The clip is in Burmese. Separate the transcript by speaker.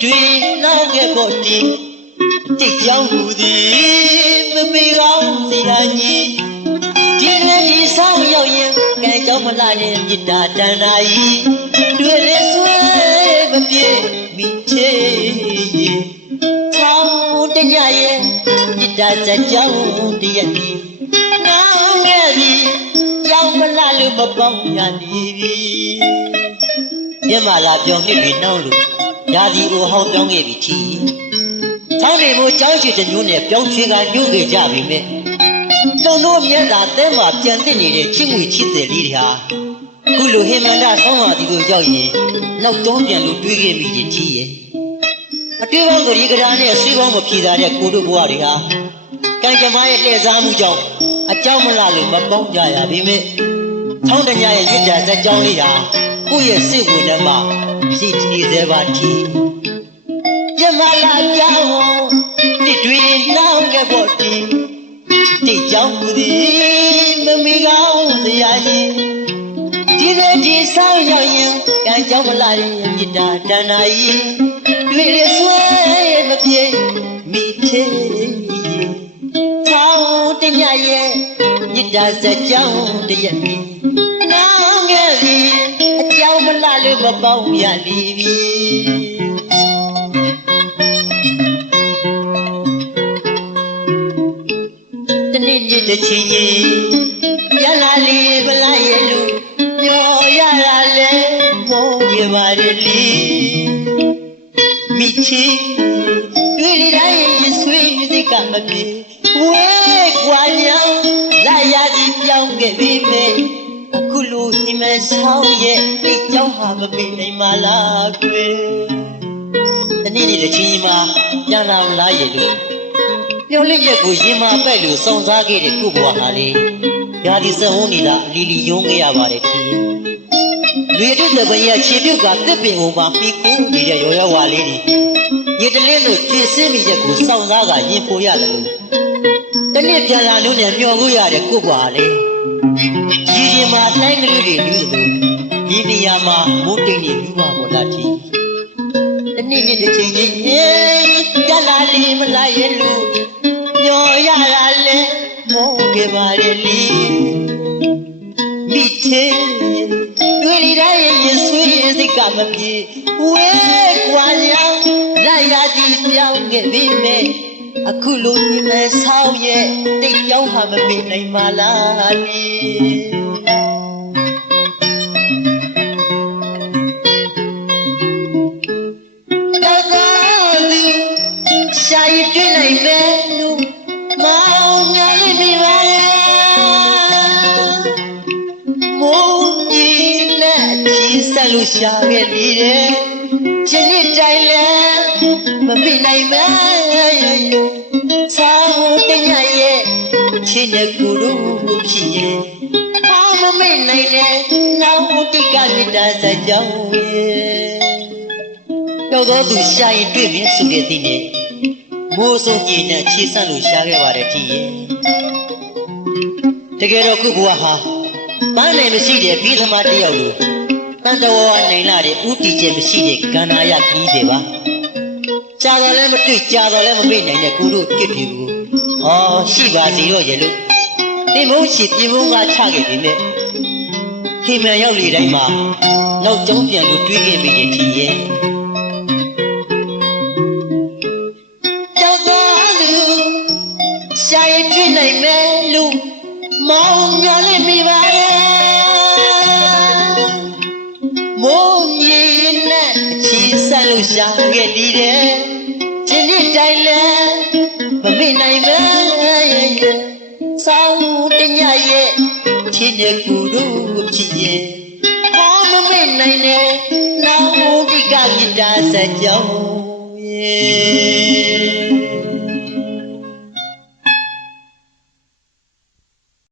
Speaker 1: ကြီးတိတ်ကြောင်းမူသည်မမေကောင်းစရာကြီးဒီလည်းဒီဆောင်ရောက်ရင်ကံကြောင်းမလာရင်မြစ်တာတန်တာကြီးတွေ့လေဆွဲမပြေမိချေဆောင်းတညရဲ့မြစ်တာစကြောင်းတရက်ကြီးနားငယ်ပြီကြောင်းမလာလို့မပေါင်းရနေပြီမြတ်မာလာပြောနှစ်တွေနှောင်းလို့ ရာဒီကိုဟောင်းပြောင်းခဲ့ပြီထီဆောင်းနေမို့ကြောင်းချီတစ်မျိုးနဲ့ပြောင်းချွေကညှို့ခဲ့ကြပြီမဲ့တုံတို့မျက်သာတဲမှာပြန်သိနေတဲ့ချစ်ငွေချစ်တယ်လေးတွေဟာခုလိုဟင်မန္တဆောင်းပါဒီလိုရောက်ရင်နောက်တော့ပြန်လို့တွေးခဲ့မိရင်ထီရဲ့အတွေ့ပေါင်းကလေးကရာနဲ့ဆွေးပေါင်းမဖြေတာတဲ့ကိုတို့ဘဝတွေဟာကံကြမ္မာရဲ့လှည့်စားမှုကြောင့်အကြောင်းမလားလို့မပေါင်းကြရပြီမဲ့ဆောင်းတညရဲ့ရစ်တာဇက်ကြောင်းလေးဟာ ကိုယ့်ရဲ့စိတ်ဝင်ထဲမှာရှိနေသေးပါထီကျမလာကြောင်းတစ်တွေလောင်းခဲ့ဖို့တီတိတ်ကြောင်းမူသည်မမီကောင်းစရာကြီးဒီလိုဒီဆောင်ရောက်ရင်ကံကြောင်းမလာရင်မြစ်တာတဏ္ဍာကြီးတွေ့ရဆွဲမပြေမိချေဆောင်းတညရဲ့မြစ်တာစကြောင်းတရက်ပြီ မလာလို့မပေါင်းရလီပြီတနေ့နေ့တစ်ချင်းကြီးရလာလီပလာရဲ့လူမျောရတာလဲမိုးပြပါရလီမိချီတွေ့ရတဲ့ရင်ဆွေးစိတ်ကမပြေဝဲကွာညောင်းလာရသည်ပြောင်းခဲ့ပြီမေအခုလိုဒီမဲ့ဆောင်ရဲ့ဒီ ကြောင်းဟာမမေ့နိုင်ပါလားကွယ်တနေ့နေ့တစ်ချင်းကြီးမှာပြန်လာမလားရဲ့လူမျောလင့်ချက်ကိုရင်မာပဲ့လို့စောင့်စားခဲ့တဲ့ကို့ဘွားဟာလေယာဒီစံဝန်းနေတာအလီလီယုံခဲ့ရပါတယ်ခင်လူရတဲ့ပင်ရခြေပြုတ်ကတစ်ပင်ကုန်မှာပြီးကိုနေတဲ့ရောရောဝါလေးတွေညတလင်းတို့ကျွေစင်းမိချက်ကိုစောင့်စားကရင်ပိုရတယ်လို့တနည်းပြန်လာလို့နဲ့မျောကိုရတဲ့ကို့ဘွားဟာလေဒီရင်မှာတိုင်းကလေးတွေလူသလို ဒီနေရာမှာမိုးတိမ်နေလူပါပေါ်လာတီတနေ့နေ့တစ်ချိန်ချင်းကြလာလီမလာရဲ့လူညောရတာလဲမောခဲ့ပါရလီမိသေးတွေ့ရတဲ့ရင်ဆွေးစိတ်ကမပြေဝဲကွာရောင်လာရသည်ပြောင်းခဲ့ပြီမဲ့အခုလိုညီမဆောင်ရဲ့တိတ်ကြောင်းဟာမမေ့နိုင်ပါလားလီ လို့ရှာခဲ့ပြီးတယ်ချင်းနှစ်တိုင်းလဲမပြနိုင်မဲဆောင်းတညရဲ့ချင်းနဲ့ကိုတို့ဖြစ်ရဲ့အာမမေ့နိုင်တဲ့နောက်တိကမြတ်တာစကြောင်းရဲ့ရောက်တော့သူရှာရင်တွေ့မြင်ဆိုတဲ့သိနဲ့မိုးစုံကြီးနဲ့ခြေဆက်လို့ရှားခဲ့ပါတယ်ကြည်ရဲ့တကယ်တော့ခုဘဝဟာပန်းနိုင်မရှိတဲ့ပြီးသမားတစ်ယောက်လို တန်တော်ဝါနိုင်လာတဲ့ဥတီကျမရှိတဲ့ကန္နာရကြီးတွေပါကြာတော့လည်းမတွေ့ကြာတော့လည်းမမေ့နိုင်တဲ့ကိုတို့ကြွပြူကိုအော်ရှိပါစီတော့ရဲ့လို့ဒီမိုးရှိပြေမုန်းကချခဲ့ပြီနဲ့ခေမြန်ရောက်လေတိုင်းမှာနောက်ကျောင်းပြန်လို့တွေးခဲ့မိရင်ကြည်ရဲ့ ဆက်လို့ရှာခဲ့ဒီတဲ့ချင်းဒီတိုင်းလဲမမေ့နိုင်မယ်ရဲ့ရဲ့ဆောင်းတညရဲ့ချင်းတဲ့ကူတို့ဖြစ်ရဲ့ဘာမမေ့နိုင်နဲ့နောက်ဒီကဂီတာဆက်ကြောင်းရဲ့